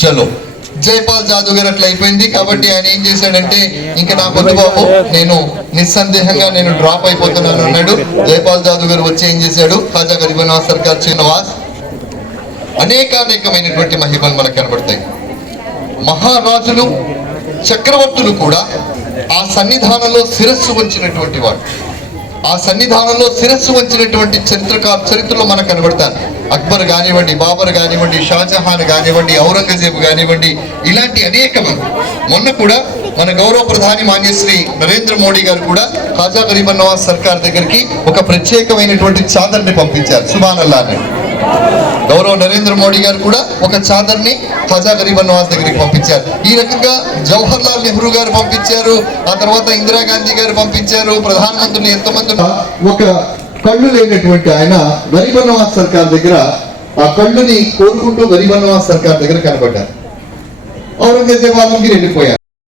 చలో. జైపాల్ జాదవ్ గారు అట్లా అయిపోయింది. కాబట్టి ఆయన ఏం చేశాడంటే ఇంకా నా కొద్ది బాబు నేను నిస్సందేహంగా నేను డ్రాప్ అయిపోతున్నాను అన్నాడు. జైపాల్ జాదవ్ గారు వచ్చి ఏం చేశాడు? ఖాజా గరీబనాథ్ సర్కార్ శ్రీనివాస్ అనేకానేకమైనటువంటి మహిమలు మనకు కనబడతాయి. మహారాజులు చక్రవర్తులు కూడా ఆ సన్నిధానంలో శిరస్సు వంచినటువంటి వాడు ఆ సన్నిధానంలో శిరస్సు వంచినటువంటి చరిత్రక చరిత్రలో మనకు కనబడతారు అక్బర్ కానివ్వండి బాబర్ కానివ్వండి షాజహాన్ కానివ్వండి ఔరంగజేబు కానివ్వండి ఇలాంటి అనేక మొన్న కూడా మన గౌరవ ప్రధాని మాన్యశ్రీ నరేంద్ర మోడీ గారు కూడా ఖాజా గరీబన్ నవాజ్ సర్కార్ దగ్గరికి ఒక ప్రత్యేకమైనటువంటి చాదర్ని పంపించారు. సుబానల్లా అని గౌరవ నరేంద్ర మోడీ గారు కూడా ఒక చాదర్ని ఖజా గరీబ్ నవాజ్ దగ్గరికి పంపించారు. ఈ రకంగా జవహర్ లాల్ నెహ్రూ గారు పంపించారు ఆ తర్వాత ఇందిరాగాంధీ గారు పంపించారు ప్రధానమంత్రులు ఎంతమంది ఒక కళ్ళు లేనటువంటి ఆయన గరీబ్ నవాజ్ సర్కార్ దగ్గర ఆ కళ్ళుని కోరుకుంటూ గరీబ్ నవాజ్ సర్కార్ దగ్గర కనబడ్డారు. ఔరంగజేబ్ ఆలంకి వెళ్ళిపోయారు.